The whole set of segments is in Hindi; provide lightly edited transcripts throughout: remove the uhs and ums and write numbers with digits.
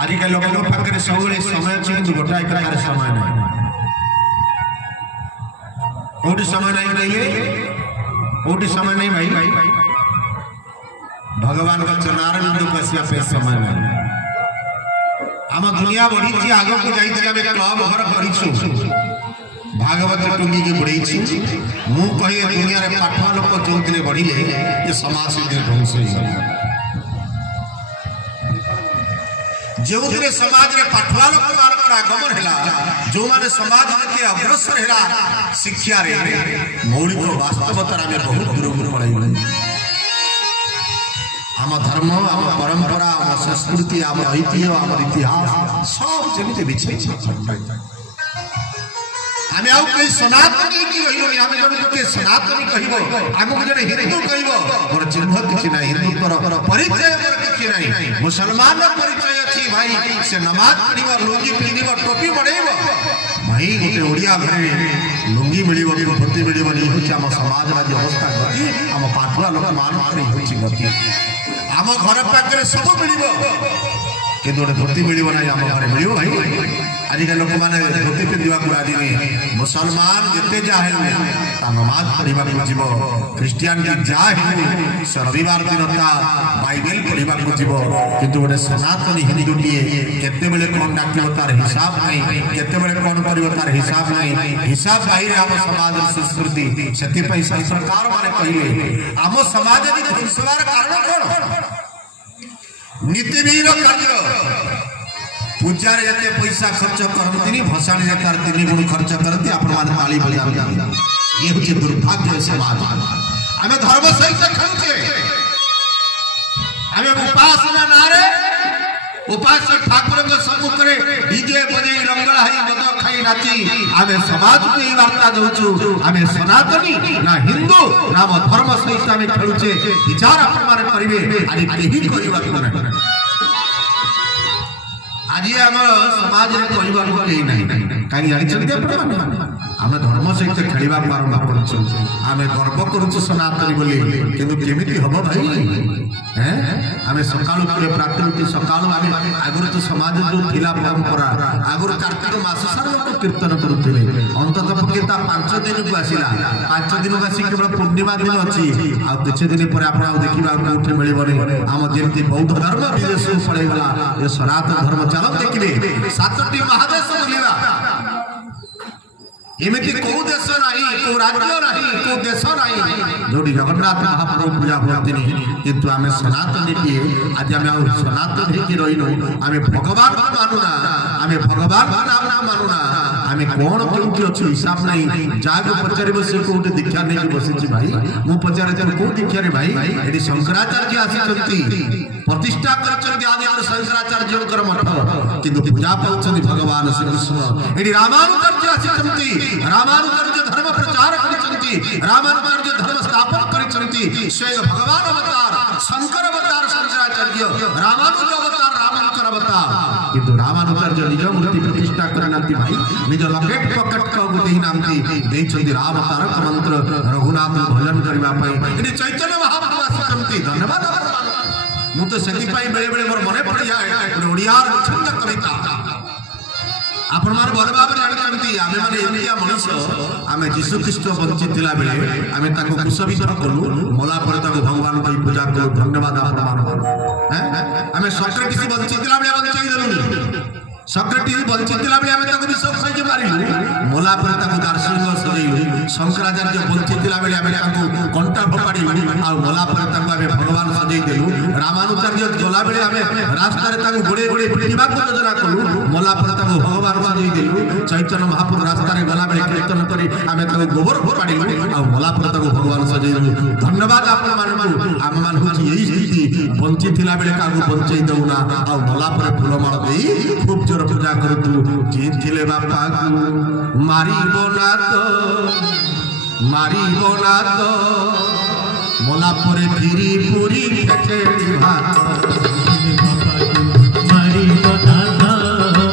आजिकल लोक पाखे सब समय अच्छे कि गोटाए प्रकार समय ना कौटी समय नहीं कहले कौटी समय नहीं भाई भगवान का चरणार बिंदु कसिया पे समय नहीं आम दुनिया बढ़ी आग को जाइए क्लब घर कर भागवत टुंगी की बढ़ी मु कहे दुनिया रे पाठुआ लोक जो बढ़िले ये समाज से ध्वंस जो दिन समाज रे पाठुआ लोक मान आगमन हैला जो माने समाज के अग्रसर हैला शिक्षा रे मौलिक वास्तवता में बहुत दूर दूर पड़ाई आम धर्म आम परंपरा आम संस्कृति आम ऐतिह्य आम इतिहास सब जमी बिछे आम आउ कई सनातनी की रही आम जन के सनातनी कहबो आगु जन हिंदू कहबो मोर चिन्ह किछि नै हिंदू पर परिचय मोर किछि नै मुसलमान परिचय अछि भाई से नमाज पढ़िबो लुंगी पिंदिबो टोपी बढेबो भाई गोटे ओडिया घरे लुंगी मिलिबो धोती मिलिबो नै होछि आम समाज रा अवस्था गति आम पाठुआ लोक मान करी होछि गति आम घर पाखे सब मिलिबो किंतु गोटे धोती मिलिबो नै आम घरे मिलिबो भाई आजिकल लोक मैंने धोती पिंधा राजी नहीं मुसलमान जिते जाए नमाज पढ़ा जीव ख्रीस्टियानिटी जाए से रविवार दिन बाइबल पढ़ा जीव किंतु गोटे सनातनी हिंदूटीए केते कौन डाक तार हिसाब नहीं केते कौन कर तार हिसाब नहीं हिसाब बाहर आम समाज संस्कृति से सरकार मैंने कहले आम समाज ध्वंसवार कारण कौन नीतिवीर कार्य पूजार जिते पैसा खर्च करती भसाणी तार 3 गुण खर्च करती आपण ताली बजा ये हूँ दुर्भाग्य समाज आम धर्म सहित खेलुचे आम उपासना नारे उपास ठाकुर सम्मुख में डीजे बजे रंगड़ाई मद खाई नाची आम समाज को ये वार्ता दौचु आम सनातनी ना हिंदू ना धर्म सहित आम खेलुचे विचार आपण करेंगे आज कहीं करवा आज आम समाज में कहवा कहीं ना कहीं जानते आम धर्म सहित खेल आरंभ करें गर्व करुचु सनातनी बोली किंतु केमिति हम भाई आम सका प्राकृति सका आगुरी तो समाज जो थिला परंपरा आगुरी कार्तिक मास सारा लोग कीर्तन करुले अंतत पक्षे 5 दिन को आसला 5 दिन को आसी केवल पूर्णिमा दिन अच्छी आ किसी दिन पर आप देखा कौटे मिलबनी आम जमी बौद्ध धर्म विदेश पड़ेगा ये सनातन धर्म चलो देखिए 7टी महादेश बुलवा एमती कौ देश नहीं कौ राज्य नहीं कौ देश नहीं जो जगन्नाथ महाप्रभु पूजा करते किंतु आम सनातनी आज आम सनातन हो रही आम भगवान मानुना आम भगवान नाम मानुना आम कौन क्योंकि अच्छे हिसाब नहीं जहाँ पचार से कौटे दीक्षा नहीं बसी भाई मु पचार कौ दीक्षा रे भाई ये शंकराचार्य आसी प्रतिष्ठा कर शंकराचार्य मठ किंतु पूजा पाँच भगवान श्रीकृष्ण ये रामानुजाचार्य आसी रामानुजाचार्य धर्म प्रचार करते रामानुजाचार्य धर्म स्थापन करते स्वयं भगवान अवतार शंकर अवतार शंकराचार्य रामानुज अवतार रामानुजर अवतार किंतु रामानुजाचार्य निज मूर्ति प्रतिष्ठा करना भाई निज लकेट पकेट को देते राम तारक मंत्र रघुनाथ भजन करने चैतन्य महाप्रभु आसी धन्यवाद मुझे से बेले बेले मोर मन पड़ जाए ओडिया छंद कविता आपण मार बड़ भाव जानते आम मैंने मनुष आम जीशु ख्रीष्ट बंचित बेले आम कुशविद्ध कलु मला भगवान को पूजा कलु धन्यवाद आम सॉक्रेटिस बंचित बेले बंचई सॉक्रेटिस बंचित बेले आम विष खाई मारू मला दार्शनिक सजैलु शंकराचार्य बंचित बेले आम कंटा फपाड़ू आ मला भगवान सजईदेलु रामानुजाचार्य गला बेले आम रास्ता गोड़े गोड़े पिटा योजना कलु मला भगवान सजईदेलु चैतन्य महाप्रभु रास्ता गला बेले कीर्तन कर गोबर फपाड़ू आ मला भगवान सजईदेलु धन्यवाद आम मान यही स्थिति बंची बेले क्या बंचई दौना आ मला फूलमाल दे खूब जोर पूजा करूँ जीतिले बापा को मारिब ना तो मला परे फिरी पूरी खेचेड़ी भात मारिब ना तो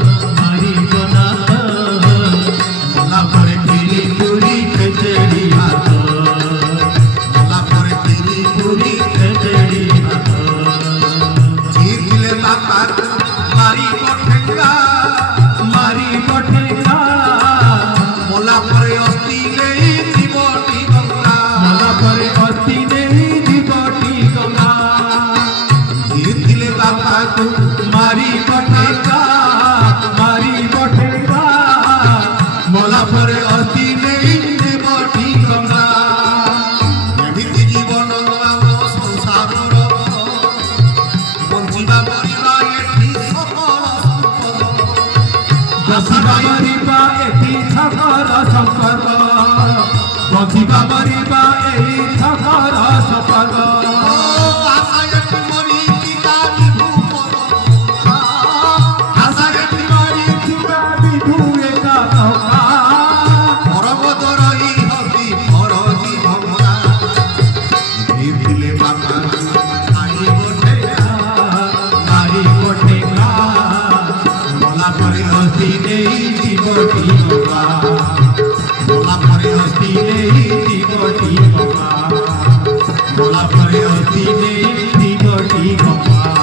मला परे फिरी पूरी खेचेड़ी भात मला परे फिरी पूरी खेचेड़ी भात जीतिले बापा মারি পঠেঙ্গা মারি পঠেঙ্গা মোলা পরে অস্থি নেই জীবটি গঙ্গা মোলা পরে অস্থি নেই জীবটি গঙ্গা দিলে বাবাকু মারি পঠেঙ্গা মারি পঠেঙ্গা মোলা পরে অস্থি নেই জীবটি গঙ্গা এমিতি জীবন আম সংসারর বঞ্চিবা মরিবা এটি সফল সম্পদ বঞ্চিবা মরিবা এটি সফল সম্পদ বঞ্চিবা মরিবা এই সফল সম্পদ আশায়টি মরি চিতা বিভু আশায়টি মরি চিতা বিভু একা নৌকা পরবদরই হতি ফরজি ভঙ্গা দিলে বাবা আই বটে মারি পঠেঙ্গা মোলা পরে অস্থি নেই জীবটি গঙ্গা মোলা পরে অস্থি নেই জীবটি গঙ্গা মোলা পরে অস্থি নেই জীবটি গঙ্গা